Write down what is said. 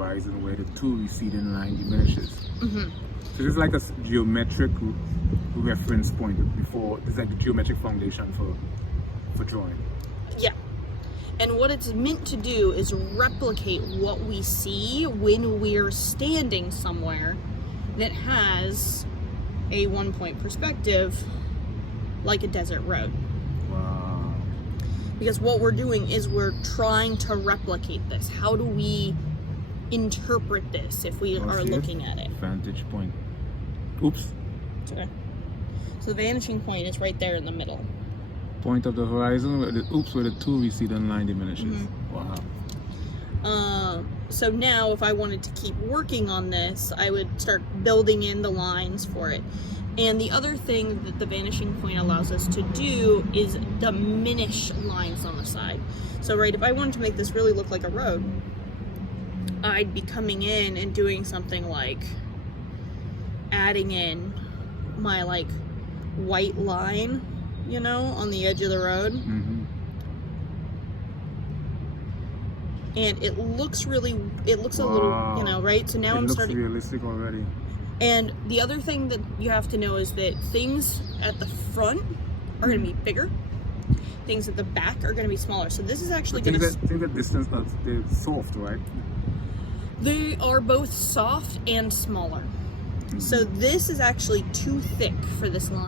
horizon where the two receding line diminishes. Mm-hmm. So this is like a geometric reference point before, it's like the geometric foundation for drawing. Yeah. And what it's meant to do is replicate what we see when we're standing somewhere that has a one-point perspective, like a desert road. Wow. Because what we're doing is we're trying to replicate this. How do we interpret this if we are looking at it? Vantage point. Oops. Okay. So the vanishing point is right there in the middle. Point of the horizon where the two receding line diminishes. Mm-hmm. Wow. So now if I wanted to keep working on this, I would start building in the lines for it. And the other thing that the vanishing point allows us to do is diminish lines on the side. So right, if I wanted to make this really look like a road, I'd be coming in and doing something like adding in my like white line, you know, on the edge of the road. Mm-hmm. And it looks a little, you know, right? So now I'm starting. It looks realistic already. And the other thing that you have to know is that things at the front are going to be bigger. Things at the back are going to be smaller. So this is actually going to... Think that distance, they're soft, right? They are both soft and smaller. Mm-hmm. So this is actually too thick for this line.